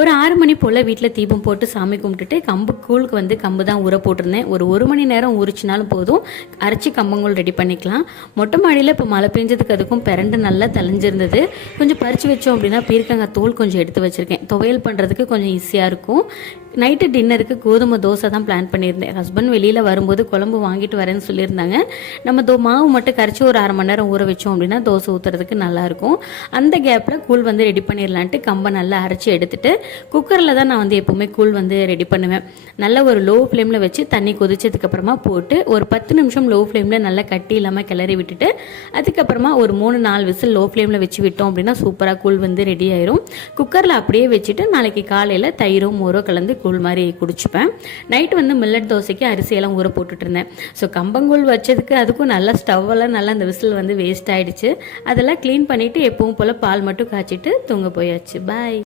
ஒரு 6 மணி போல் வீட்டில் தீபம் போட்டு சாமி கும்பிட்டுட்டு கூழுக்கு வந்து கம்பு தான் ஊற போட்டிருந்தேன். ஒரு மணி நேரம் ஊறிச்சினாலும் போதும், அரைச்சி கம்பங்கூழ் ரெடி பண்ணிக்கலாம். மொட்டை மாடியில் இப்போ மழை பெஞ்சதுக்கு அதுக்கும் பிறண்டு நல்லா தெளிஞ்சிருந்தது. கொஞ்சம் பறித்து வச்சோம் அப்படின்னா பீர்க்கங்காய் தோல் கொஞ்சம் எடுத்து வச்சுருக்கேன். துவையல் பண்ணுறதுக்கு கொஞ்சம் ஈஸியாக இருக்கும். நைட்டு டின்னருக்கு கோதுமை தோசை தான் பிளான் பண்ணியிருந்தேன். ஹஸ்பண்ட் வெளியில் வரும்போது குழம்பு வாங்கிட்டு வரேன்னு சொல்லியிருந்தாங்க. நம்ம மாவு மட்டும் கரைச்சி ஒரு 1/2 மணி நேரம் ஊற வச்சோம் அப்படின்னா தோசை ஊற்றுறதுக்கு நல்லாயிருக்கும். அந்த கேப்பில் கூழ் வந்து ரெடி பண்ணிடலான்ட்டு கம்பை நல்லா அரைச்சி எடுத்துகிட்டு குக்கரில் தான் நான் வந்து எப்போவுமே கூழ் வந்து ரெடி பண்ணுவேன். நல்லா ஒரு லோ ஃப்ளேமில் வச்சு தண்ணி கொதிச்சதுக்கப்புறமா போட்டு ஒரு 10 நிமிஷம் லோ ஃப்ளேமில் நல்லா கட்டி இல்லாமல் கிளறி விட்டுட்டு அதுக்கப்புறமா ஒரு 3-4 விசில் லோ ஃப்ளேமில் வச்சு விட்டோம் அப்படின்னா சூப்பராக கூழ் வந்து ரெடி ஆயிரும். குக்கரில் அப்படியே வச்சுட்டு நாளைக்கு காலையில் தயிரோ மோரோ கலந்து கூழ் மாதிரி குடிச்சுப்பேன். நைட்டு வந்து மில்லட் தோசைக்கு அரிசியெல்லாம் ஊற போட்டுட்டு இருந்தேன். ஸோ கம்பங்கூழ் வச்சதுக்கு அதுக்கும் நல்லா ஸ்டவ்வெல்லாம் நல்லா அந்த விசில் வந்து வேஸ்ட் ஆகிடுச்சு. அதெல்லாம் க்ளீன் பண்ணிவிட்டு எப்பவும் போல் பால் மட்டும் காய்ச்சிட்டு தூங்க போயாச்சு. பாய்.